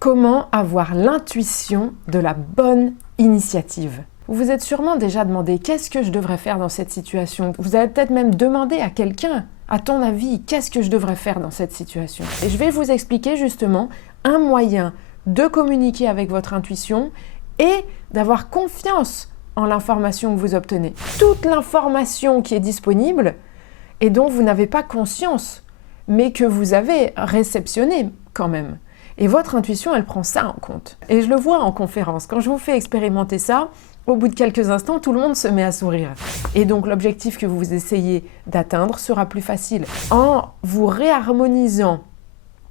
Comment avoir l'intuition de la bonne initiative? Vous vous êtes sûrement déjà demandé qu'est-ce que je devrais faire dans cette situation. Vous avez peut-être même demandé à quelqu'un, à ton avis, qu'est-ce que je devrais faire dans cette situation. Et je vais vous expliquer justement un moyen de communiquer avec votre intuition et d'avoir confiance en l'information que vous obtenez. Toute l'information qui est disponible et dont vous n'avez pas conscience, mais que vous avez réceptionnée quand même. Et votre intuition, elle prend ça en compte. Et je le vois en conférence. Quand je vous fais expérimenter ça, au bout de quelques instants, tout le monde se met à sourire. Et donc l'objectif que vous essayez d'atteindre sera plus facile. En vous réharmonisant,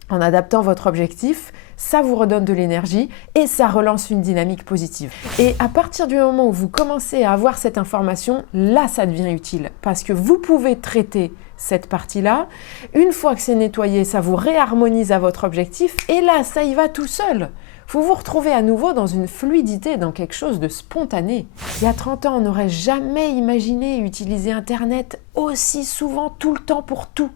en adaptant votre objectif, ça vous redonne de l'énergie et ça relance une dynamique positive. Et à partir du moment où vous commencez à avoir cette information, là, ça devient utile. Parce que vous pouvez traiter cette partie-là. Une fois que c'est nettoyé, ça vous réharmonise à votre objectif. Et là, ça y va tout seul. Vous vous retrouvez à nouveau dans une fluidité, dans quelque chose de spontané. Il y a 30 ans, on n'aurait jamais imaginé utiliser Internet aussi souvent, tout le temps, pour tout.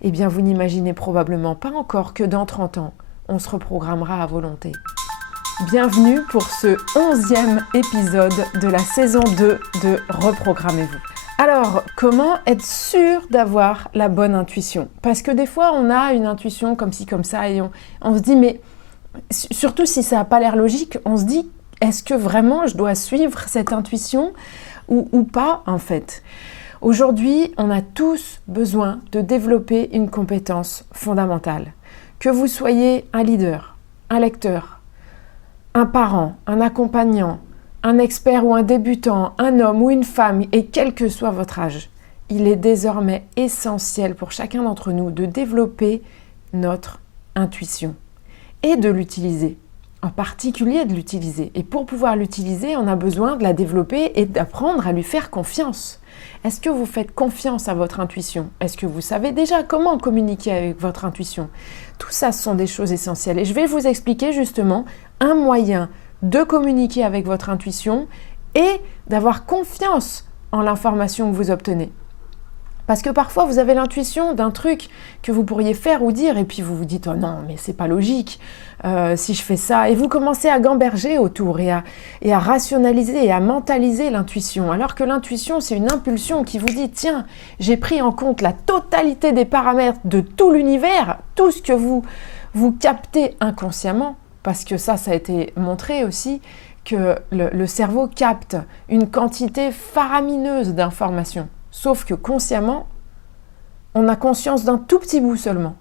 Eh bien, vous n'imaginez probablement pas encore que dans 30 ans, on se reprogrammera à volonté. Bienvenue pour ce 11e épisode de la saison 2 de Reprogrammez-vous. Alors, comment être sûr d'avoir la bonne intuition? Parce que des fois, on a une intuition comme ci, comme ça, et on se dit, mais surtout si ça n'a pas l'air logique, on se dit, est-ce que vraiment je dois suivre cette intuition ou pas en fait? Aujourd'hui, on a tous besoin de développer une compétence fondamentale. Que vous soyez un leader, un lecteur, un parent, un accompagnant, un expert ou un débutant, un homme ou une femme, et quel que soit votre âge, il est désormais essentiel pour chacun d'entre nous de développer notre intuition et de l'utiliser, en particulier de l'utiliser. Et pour pouvoir l'utiliser, on a besoin de la développer et d'apprendre à lui faire confiance. Est-ce que vous faites confiance à votre intuition? Est-ce que vous savez déjà comment communiquer avec votre intuition? Tout ça, ce sont des choses essentielles. Et je vais vous expliquer justement un moyen de communiquer avec votre intuition et d'avoir confiance en l'information que vous obtenez. Parce que parfois, vous avez l'intuition d'un truc que vous pourriez faire ou dire et puis vous vous dites « Oh non, mais c'est pas logique si je fais ça ». Et vous commencez à gamberger autour et à rationaliser et à mentaliser l'intuition. Alors que l'intuition, c'est une impulsion qui vous dit « Tiens, j'ai pris en compte la totalité des paramètres de tout l'univers, tout ce que vous captez inconsciemment ». Parce que ça a été montré aussi que le cerveau capte une quantité faramineuse d'informations. Sauf que consciemment, on a conscience d'un tout petit bout seulement.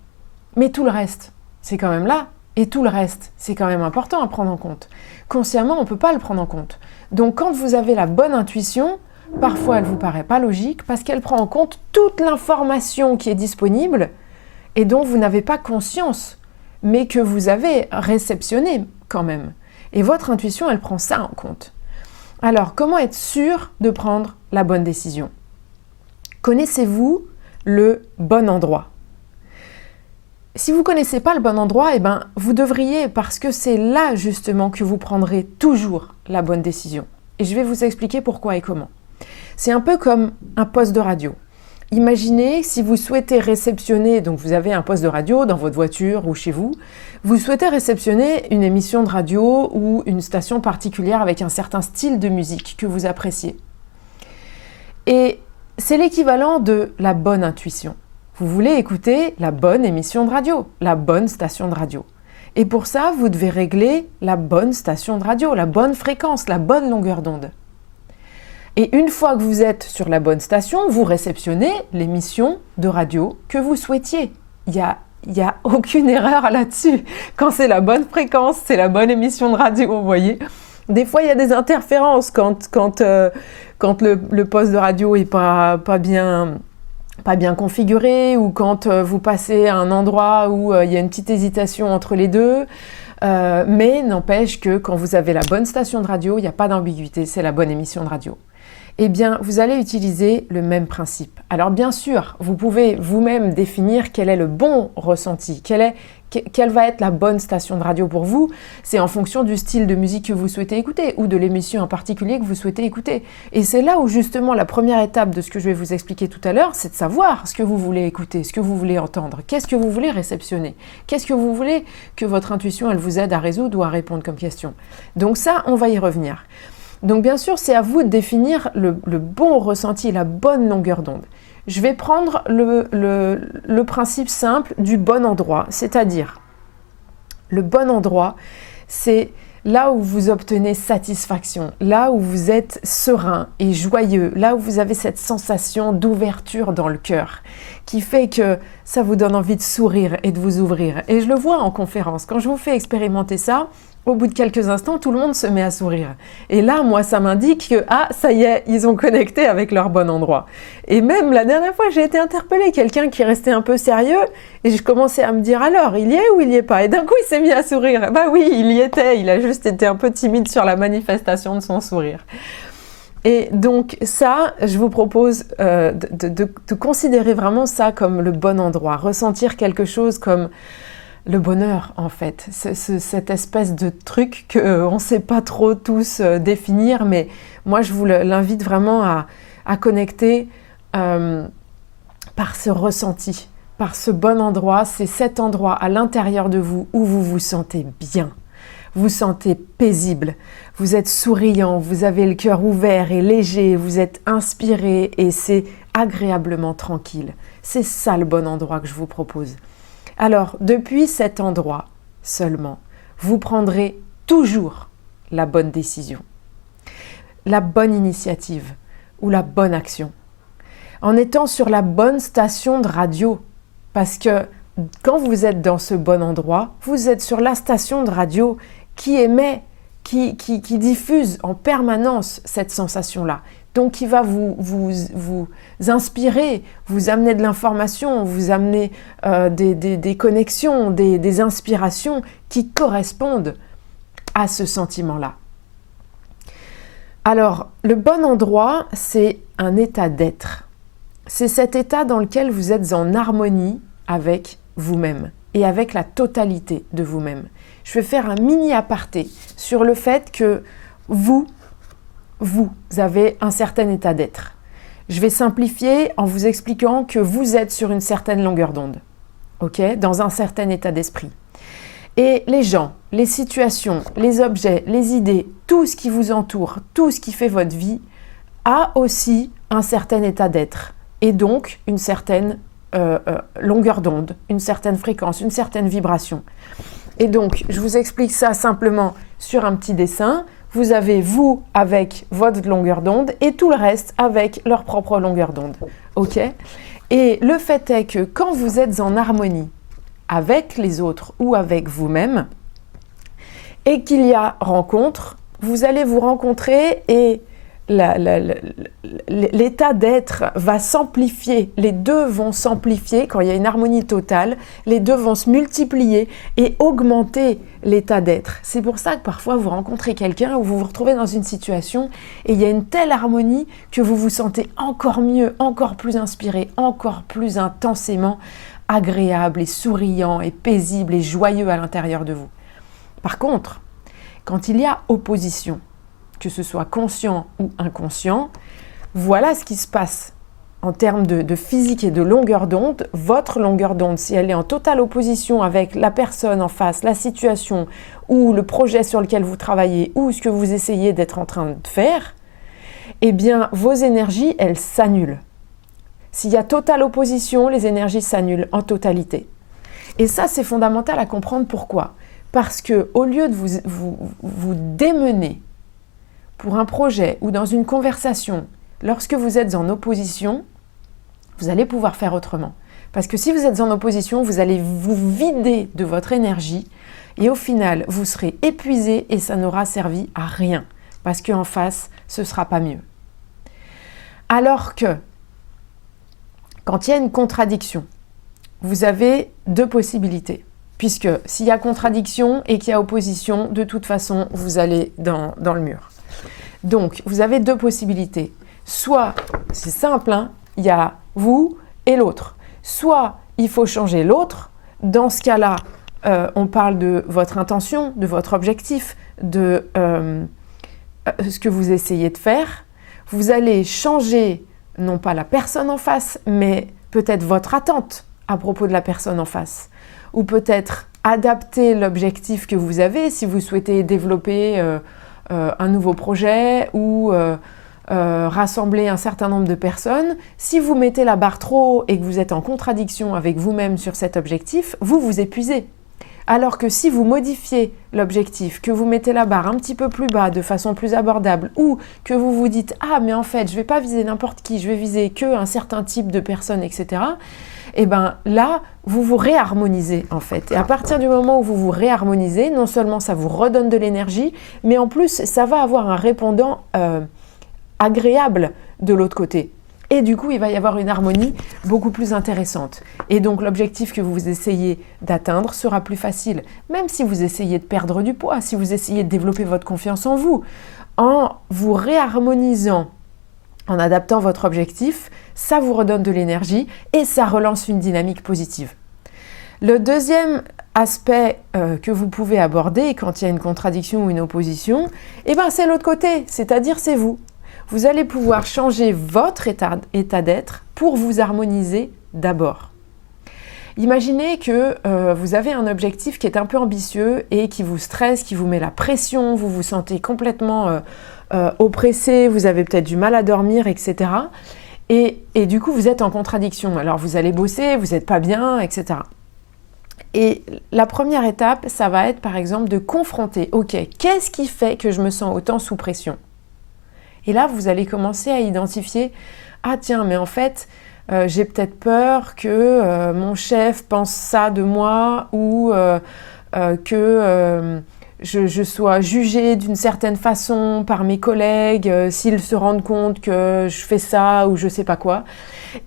Mais tout le reste, c'est quand même là. Et tout le reste, c'est quand même important à prendre en compte. Consciemment, on ne peut pas le prendre en compte. Donc quand vous avez la bonne intuition, parfois elle ne vous paraît pas logique parce qu'elle prend en compte toute l'information qui est disponible et dont vous n'avez pas conscience, mais que vous avez réceptionnée quand même. Et votre intuition, elle prend ça en compte. Alors, comment être sûr de prendre la bonne décision ? Connaissez-vous le bon endroit? Si vous ne connaissez pas le bon endroit, eh ben, vous devriez, parce que c'est là justement que vous prendrez toujours la bonne décision. Et je vais vous expliquer pourquoi et comment. C'est un peu comme un poste de radio. Imaginez si vous souhaitez réceptionner, donc vous avez un poste de radio dans votre voiture ou chez vous, vous souhaitez réceptionner une émission de radio ou une station particulière avec un certain style de musique que vous appréciez. Et c'est l'équivalent de la bonne intuition. Vous voulez écouter la bonne émission de radio, la bonne station de radio. Et pour ça, vous devez régler la bonne station de radio, la bonne fréquence, la bonne longueur d'onde. Et une fois que vous êtes sur la bonne station, vous réceptionnez l'émission de radio que vous souhaitiez. Il y a aucune erreur là-dessus. Quand c'est la bonne fréquence, c'est la bonne émission de radio, vous voyez. Des fois, il y a des interférences quand le poste de radio n'est pas bien configuré ou quand vous passez à un endroit où il y a une petite hésitation entre les deux. Mais n'empêche que quand vous avez la bonne station de radio, il n'y a pas d'ambiguïté, c'est la bonne émission de radio. Eh bien, vous allez utiliser le même principe. Alors bien sûr, vous pouvez vous-même définir quel est le bon ressenti, quelle Quelle va être la bonne station de radio pour vous? C'est en fonction du style de musique que vous souhaitez écouter ou de l'émission en particulier que vous souhaitez écouter. Et c'est là où justement la première étape de ce que je vais vous expliquer tout à l'heure, c'est de savoir ce que vous voulez écouter, ce que vous voulez entendre, qu'est-ce que vous voulez réceptionner, qu'est-ce que vous voulez que votre intuition elle vous aide à résoudre ou à répondre comme question. Donc ça, on va y revenir. Donc bien sûr, c'est à vous de définir le bon ressenti, la bonne longueur d'onde. Je vais prendre le principe simple du bon endroit, c'est-à-dire le bon endroit, c'est là où vous obtenez satisfaction, là où vous êtes serein et joyeux, là où vous avez cette sensation d'ouverture dans le cœur, qui fait que ça vous donne envie de sourire et de vous ouvrir. Et je le vois en conférence, quand je vous fais expérimenter ça, au bout de quelques instants, tout le monde se met à sourire. Et là, moi, ça m'indique que, ah, ça y est, ils ont connecté avec leur bon endroit. Et même la dernière fois, j'ai été interpellée, quelqu'un qui restait un peu sérieux, et je commençais à me dire, alors, il y est ou il y est pas? Et d'un coup, il s'est mis à sourire. Bah oui, il y était, il a juste été un peu timide sur la manifestation de son sourire. Et donc ça, je vous propose de considérer vraiment ça comme le bon endroit, ressentir quelque chose comme le bonheur, en fait, cette espèce de truc qu'on ne sait pas trop tous définir, mais moi, je vous l'invite vraiment à connecter par ce ressenti, par ce bon endroit. C'est cet endroit à l'intérieur de vous où vous vous sentez bien, vous vous sentez paisible, vous êtes souriant, vous avez le cœur ouvert et léger, vous êtes inspiré et c'est agréablement tranquille. C'est ça le bon endroit que je vous propose. Alors, depuis cet endroit seulement, vous prendrez toujours la bonne décision, la bonne initiative ou la bonne action, en étant sur la bonne station de radio. Parce que quand vous êtes dans ce bon endroit, vous êtes sur la station de radio qui émet, qui diffuse en permanence cette sensation-là. Donc, qui va vous inspirer, vous amener de l'information, vous amener des connexions, des inspirations qui correspondent à ce sentiment-là. Alors, le bon endroit, c'est un état d'être. C'est cet état dans lequel vous êtes en harmonie avec vous-même et avec la totalité de vous-même. Je vais faire un mini aparté sur le fait que vous avez un certain état d'être. Je vais simplifier en vous expliquant que vous êtes sur une certaine longueur d'onde, dans un certain état d'esprit. Et les gens, les situations, les objets, les idées, tout ce qui vous entoure, tout ce qui fait votre vie, a aussi un certain état d'être. Et donc une certaine longueur d'onde, une certaine fréquence, une certaine vibration. Et donc, je vous explique ça simplement sur un petit dessin. Vous avez vous avec votre longueur d'onde et tout le reste avec leur propre longueur d'onde. OK? Et le fait est que quand vous êtes en harmonie avec les autres ou avec vous-même et qu'il y a rencontre, vous allez vous rencontrer et l'état d'être va s'amplifier, les deux vont s'amplifier quand il y a une harmonie totale, les deux vont se multiplier et augmenter l'état d'être. C'est pour ça que parfois vous rencontrez quelqu'un ou vous vous retrouvez dans une situation et il y a une telle harmonie que vous vous sentez encore mieux, encore plus inspiré, encore plus intensément agréable et souriant et paisible et joyeux à l'intérieur de vous. Par contre, quand il y a opposition, que ce soit conscient ou inconscient, voilà ce qui se passe en termes de physique et de longueur d'onde. Votre longueur d'onde, si elle est en totale opposition avec la personne en face, la situation ou le projet sur lequel vous travaillez ou ce que vous essayez d'être en train de faire, eh bien vos énergies, elles s'annulent. S'il y a totale opposition, les énergies s'annulent en totalité. Et ça, c'est fondamental à comprendre. Pourquoi? Parce qu'au lieu de vous démener pour un projet ou dans une conversation, lorsque vous êtes en opposition, vous allez pouvoir faire autrement. Parce que si vous êtes en opposition, vous allez vous vider de votre énergie et au final, vous serez épuisé et ça n'aura servi à rien. Parce qu'en face, ce ne sera pas mieux. Alors que, quand il y a une contradiction, vous avez deux possibilités. Puisque s'il y a contradiction et qu'il y a opposition, de toute façon, vous allez dans le mur. Donc, vous avez deux possibilités. Soit, c'est simple, il y a vous et l'autre. Soit, il faut changer l'autre. Dans ce cas-là, on parle de votre intention, de votre objectif, de ce que vous essayez de faire. Vous allez changer, non pas la personne en face, mais peut-être votre attente à propos de la personne en face. Ou peut-être adapter l'objectif que vous avez si vous souhaitez développer un nouveau projet ou rassembler un certain nombre de personnes. Si vous mettez la barre trop haut et que vous êtes en contradiction avec vous-même sur cet objectif, vous vous épuisez. Alors que si vous modifiez l'objectif, que vous mettez la barre un petit peu plus bas de façon plus abordable ou que vous vous dites « Ah, mais en fait, je ne vais pas viser n'importe qui, je vais viser qu'un certain type de personnes, etc. » Et bien là, vous vous réharmonisez en fait. Et à partir du moment où vous vous réharmonisez, non seulement ça vous redonne de l'énergie, mais en plus, ça va avoir un répondant agréable de l'autre côté. Et du coup, il va y avoir une harmonie beaucoup plus intéressante. Et donc, l'objectif que vous essayez d'atteindre sera plus facile. Même si vous essayez de perdre du poids, si vous essayez de développer votre confiance en vous réharmonisant, en adaptant votre objectif, ça vous redonne de l'énergie et ça relance une dynamique positive. Le deuxième aspect que vous pouvez aborder quand il y a une contradiction ou une opposition, c'est l'autre côté, c'est-à-dire c'est vous. Vous allez pouvoir changer votre état d'être pour vous harmoniser d'abord. Imaginez que vous avez un objectif qui est un peu ambitieux et qui vous stresse, qui vous met la pression, vous vous sentez complètement oppressé, vous avez peut-être du mal à dormir, etc. Et du coup, vous êtes en contradiction. Alors, vous allez bosser, vous n'êtes pas bien, etc. Et la première étape, ça va être par exemple de confronter, ok, qu'est-ce qui fait que je me sens autant sous pression ? Et là, vous allez commencer à identifier, ah tiens, mais en fait, j'ai peut-être peur que mon chef pense ça de moi ou que je sois jugée d'une certaine façon par mes collègues s'ils se rendent compte que je fais ça ou je sais pas quoi.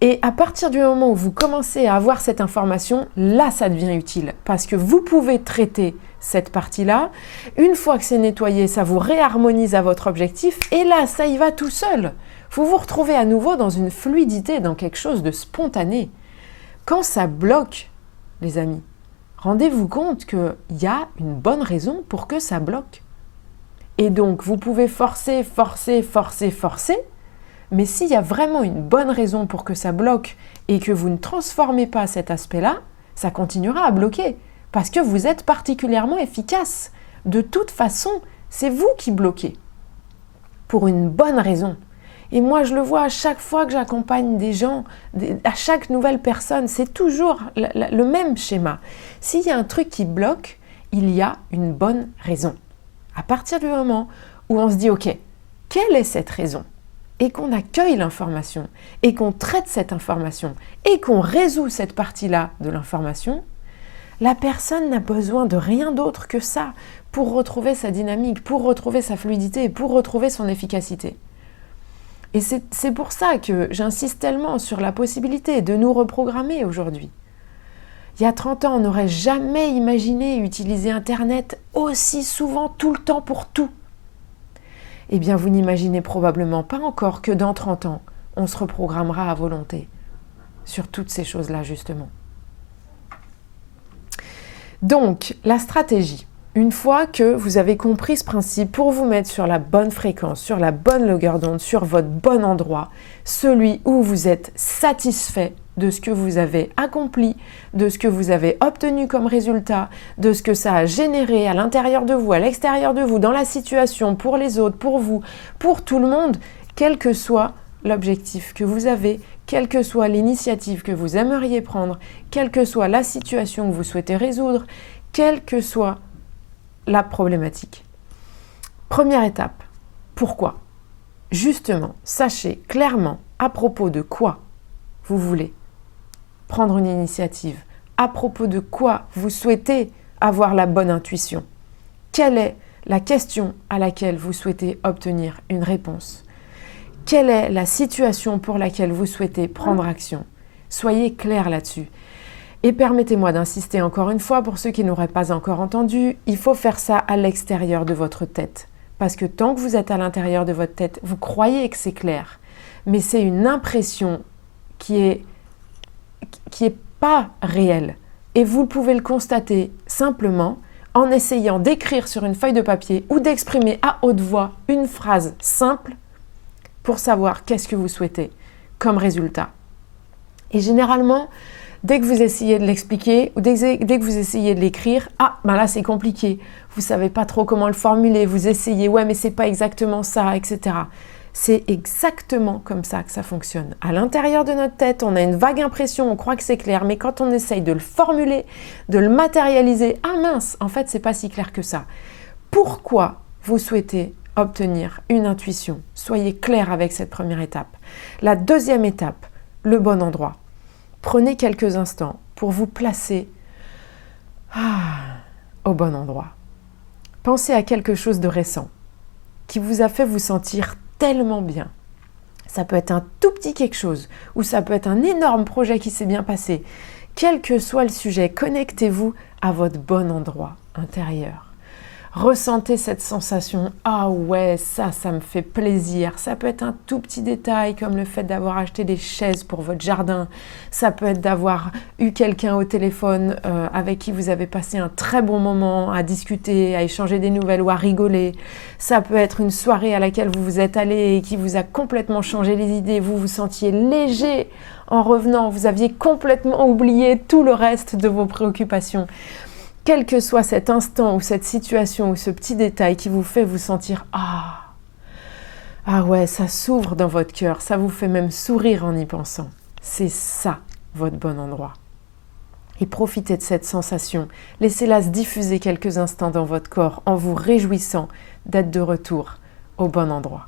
Et à partir du moment où vous commencez à avoir cette information, là, ça devient utile parce que vous pouvez traiter cette partie-là. Une fois que c'est nettoyé, ça vous réharmonise à votre objectif et là, ça y va tout seul. Vous vous retrouvez à nouveau dans une fluidité, dans quelque chose de spontané. Quand ça bloque, les amis, rendez-vous compte qu'il y a une bonne raison pour que ça bloque. Et donc, vous pouvez forcer, mais s'il y a vraiment une bonne raison pour que ça bloque et que vous ne transformez pas cet aspect-là, ça continuera à bloquer. Parce que vous êtes particulièrement efficace. De toute façon, c'est vous qui bloquez. Pour une bonne raison. Et moi, je le vois à chaque fois que j'accompagne des gens, à chaque nouvelle personne, c'est toujours le même schéma. S'il y a un truc qui bloque, il y a une bonne raison. À partir du moment où on se dit, ok, quelle est cette raison ? Et qu'on accueille l'information, et qu'on traite cette information, et qu'on résout cette partie-là de l'information, la personne n'a besoin de rien d'autre que ça pour retrouver sa dynamique, pour retrouver sa fluidité, pour retrouver son efficacité. Et c'est pour ça que j'insiste tellement sur la possibilité de nous reprogrammer aujourd'hui. Il y a 30 ans, on n'aurait jamais imaginé utiliser Internet aussi souvent, tout le temps, pour tout. Eh bien, vous n'imaginez probablement pas encore que dans 30 ans, on se reprogrammera à volonté sur toutes ces choses-là, justement. Donc, la stratégie, une fois que vous avez compris ce principe, pour vous mettre sur la bonne fréquence, sur la bonne longueur d'onde, sur votre bon endroit, celui où vous êtes satisfait de ce que vous avez accompli, de ce que vous avez obtenu comme résultat, de ce que ça a généré à l'intérieur de vous, à l'extérieur de vous, dans la situation, pour les autres, pour vous, pour tout le monde, quel que soit l'objectif que vous avez, quelle que soit l'initiative que vous aimeriez prendre, quelle que soit la situation que vous souhaitez résoudre, quelle que soit la problématique. Première étape, pourquoi ? Justement, sachez clairement à propos de quoi vous voulez prendre une initiative, à propos de quoi vous souhaitez avoir la bonne intuition. Quelle est la question à laquelle vous souhaitez obtenir une réponse ? Quelle est la situation pour laquelle vous souhaitez prendre action ? Soyez clair là-dessus. Et permettez-moi d'insister encore une fois pour ceux qui n'auraient pas encore entendu, il faut faire ça à l'extérieur de votre tête. Parce que tant que vous êtes à l'intérieur de votre tête, vous croyez que c'est clair. Mais c'est une impression qui est pas réelle. Et vous pouvez le constater simplement en essayant d'écrire sur une feuille de papier ou d'exprimer à haute voix une phrase simple pour savoir qu'est-ce que vous souhaitez comme résultat. Et généralement, dès que vous essayez de l'expliquer ou dès que vous essayez de l'écrire, là c'est compliqué, vous ne savez pas trop comment le formuler, vous essayez, ouais mais c'est pas exactement ça, etc. C'est exactement comme ça que ça fonctionne. À l'intérieur de notre tête, on a une vague impression, on croit que c'est clair, mais quand on essaye de le formuler, de le matérialiser, mince, en fait c'est pas si clair que ça. Pourquoi vous souhaitez obtenir une intuition? Soyez clair avec cette première étape. La deuxième étape, le bon endroit. Prenez quelques instants pour vous placer au bon endroit. Pensez à quelque chose de récent qui vous a fait vous sentir tellement bien. Ça peut être un tout petit quelque chose ou ça peut être un énorme projet qui s'est bien passé. Quel que soit le sujet, connectez-vous à votre bon endroit intérieur. Ressentez cette sensation, ouais, ça me fait plaisir. Ça peut être un tout petit détail comme le fait d'avoir acheté des chaises pour votre jardin. Ça peut être d'avoir eu quelqu'un au téléphone avec qui vous avez passé un très bon moment à discuter, à échanger des nouvelles ou à rigoler. Ça peut être une soirée à laquelle vous vous êtes allé et qui vous a complètement changé les idées. Vous vous sentiez léger en revenant. Vous aviez complètement oublié tout le reste de vos préoccupations. Quel que soit cet instant ou cette situation ou ce petit détail qui vous fait vous sentir ouais, ça s'ouvre dans votre cœur, ça vous fait même sourire en y pensant. C'est ça, votre bon endroit. Et profitez de cette sensation. Laissez-la se diffuser quelques instants dans votre corps en vous réjouissant d'être de retour au bon endroit.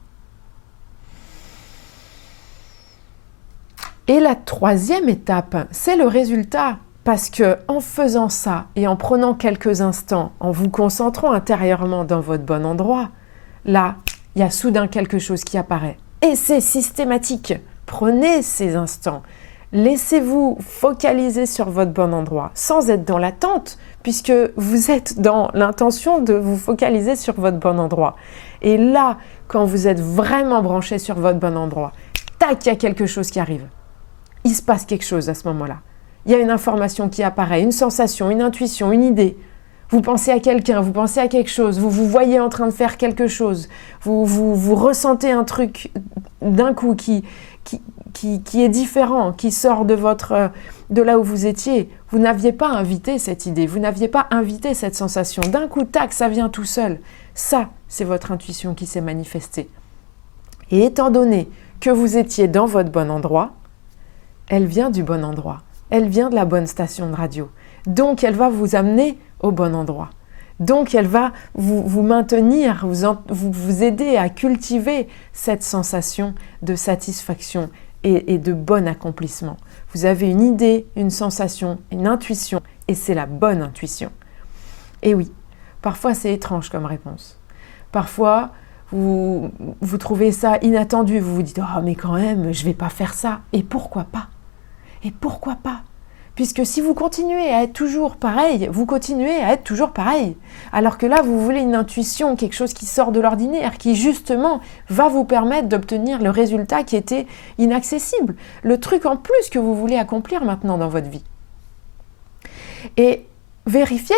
Et la troisième étape, c'est le résultat. Parce que en faisant ça et en prenant quelques instants, en vous concentrant intérieurement dans votre bon endroit, là, il y a soudain quelque chose qui apparaît. Et c'est systématique. Prenez ces instants. Laissez-vous focaliser sur votre bon endroit, sans être dans l'attente, puisque vous êtes dans l'intention de vous focaliser sur votre bon endroit. Et là, quand vous êtes vraiment branché sur votre bon endroit, tac, il y a quelque chose qui arrive. Il se passe quelque chose à ce moment-là. Il y a une information qui apparaît, une sensation, une intuition, une idée. Vous pensez à quelqu'un, vous pensez à quelque chose, vous vous voyez en train de faire quelque chose, vous ressentez un truc d'un coup qui est différent, qui sort de là où vous étiez. Vous n'aviez pas invité cette idée, vous n'aviez pas invité cette sensation. D'un coup, tac, ça vient tout seul. Ça, c'est votre intuition qui s'est manifestée. Et étant donné que vous étiez dans votre bon endroit, elle vient du bon endroit. Elle vient de la bonne station de radio. Donc, elle va vous amener au bon endroit. Donc, elle va vous maintenir, vous aider à cultiver cette sensation de satisfaction et de bon accomplissement. Vous avez une idée, une sensation, une intuition, et c'est la bonne intuition. Et oui, parfois c'est étrange comme réponse. Parfois, vous trouvez ça inattendu, vous vous dites « Oh, mais quand même, je ne vais pas faire ça. » Et pourquoi pas? Et pourquoi pas? Puisque si vous continuez à être toujours pareil, vous continuez à être toujours pareil. Alors que là, vous voulez une intuition, quelque chose qui sort de l'ordinaire, qui justement va vous permettre d'obtenir le résultat qui était inaccessible. Le truc en plus que vous voulez accomplir maintenant dans votre vie. Et vérifiez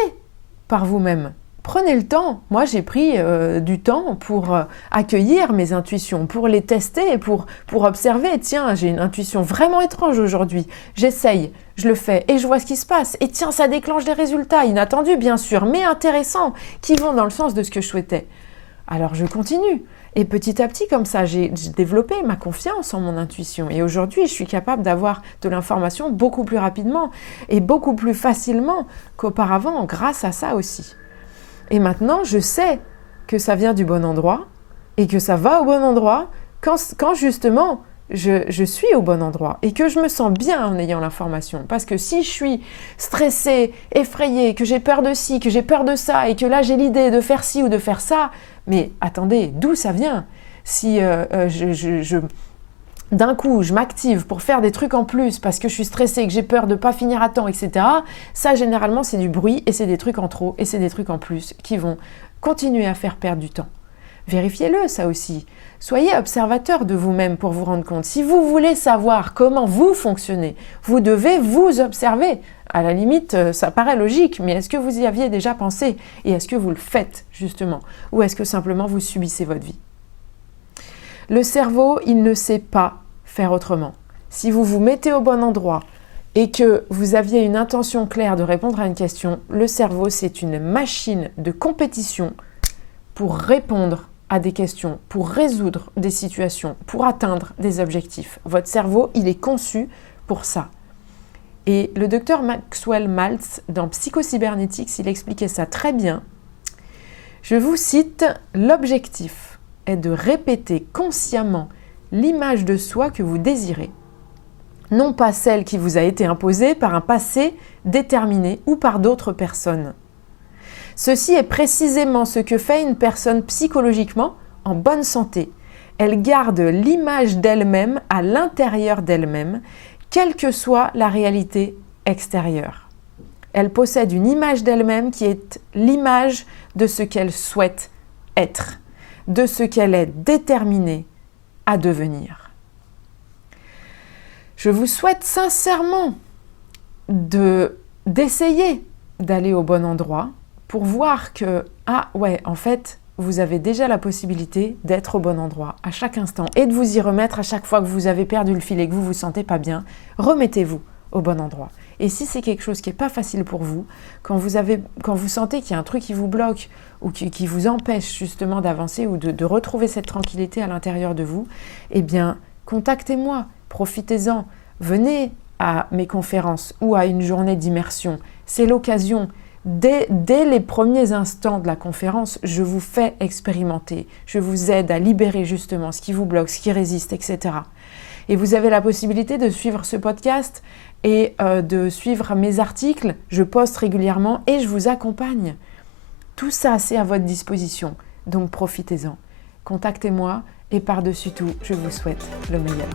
par vous-même. Prenez le temps. Moi, j'ai pris du temps pour accueillir mes intuitions, pour les tester, pour observer. Tiens, j'ai une intuition vraiment étrange aujourd'hui. J'essaye, je le fais et je vois ce qui se passe. Et tiens, ça déclenche des résultats inattendus, bien sûr, mais intéressants, qui vont dans le sens de ce que je souhaitais. Alors, je continue. Et petit à petit, comme ça, j'ai développé ma confiance en mon intuition. Et aujourd'hui, je suis capable d'avoir de l'information beaucoup plus rapidement et beaucoup plus facilement qu'auparavant, grâce à ça aussi. Et maintenant, je sais que ça vient du bon endroit et que ça va au bon endroit quand justement je suis au bon endroit et que je me sens bien en ayant l'information. Parce que si je suis stressée, effrayée, que j'ai peur de ci, que j'ai peur de ça et que là j'ai l'idée de faire ci ou de faire ça, mais attendez, d'où ça vient? Si d'un coup, je m'active pour faire des trucs en plus parce que je suis stressée, que j'ai peur de ne pas finir à temps, etc. Ça, généralement, c'est du bruit et c'est des trucs en trop et c'est des trucs en plus qui vont continuer à faire perdre du temps. Vérifiez-le, ça aussi. Soyez observateur de vous-même pour vous rendre compte. Si vous voulez savoir comment vous fonctionnez, vous devez vous observer. À la limite, ça paraît logique, mais est-ce que vous y aviez déjà pensé? Et est-ce que vous le faites, justement? Ou est-ce que simplement vous subissez votre vie? Le cerveau, il ne sait pas faire autrement. Si vous vous mettez au bon endroit et que vous aviez une intention claire de répondre à une question, le cerveau, c'est une machine de compétition pour répondre à des questions, pour résoudre des situations, pour atteindre des objectifs. Votre cerveau, il est conçu pour ça. Et le docteur Maxwell Maltz, dans Psycho-Cybernetics, il expliquait ça très bien. Je vous cite, « L'objectif est de répéter consciemment l'image de soi que vous désirez, non pas celle qui vous a été imposée par un passé déterminé ou par d'autres personnes. Ceci est précisément ce que fait une personne psychologiquement en bonne santé. Elle garde l'image d'elle-même à l'intérieur d'elle-même, quelle que soit la réalité extérieure. Elle possède une image d'elle-même qui est l'image de ce qu'elle souhaite être, de ce qu'elle est déterminée à devenir. » Je vous souhaite sincèrement d'essayer d'aller au bon endroit pour voir que, en fait, vous avez déjà la possibilité d'être au bon endroit à chaque instant et de vous y remettre à chaque fois que vous avez perdu le fil et que vous ne vous sentez pas bien. Remettez-vous au bon endroit. Et si c'est quelque chose qui n'est pas facile pour vous, quand vous sentez qu'il y a un truc qui vous bloque ou qui vous empêche justement d'avancer ou de retrouver cette tranquillité à l'intérieur de vous, eh bien, contactez-moi, profitez-en, venez à mes conférences ou à une journée d'immersion. C'est l'occasion. Dès les premiers instants de la conférence, je vous fais expérimenter. Je vous aide à libérer justement ce qui vous bloque, ce qui résiste, etc. Et vous avez la possibilité de suivre ce podcast et de suivre mes articles. Je poste régulièrement et je vous accompagne. Tout ça, c'est à votre disposition. Donc profitez-en. Contactez-moi et par-dessus tout, je vous souhaite le meilleur.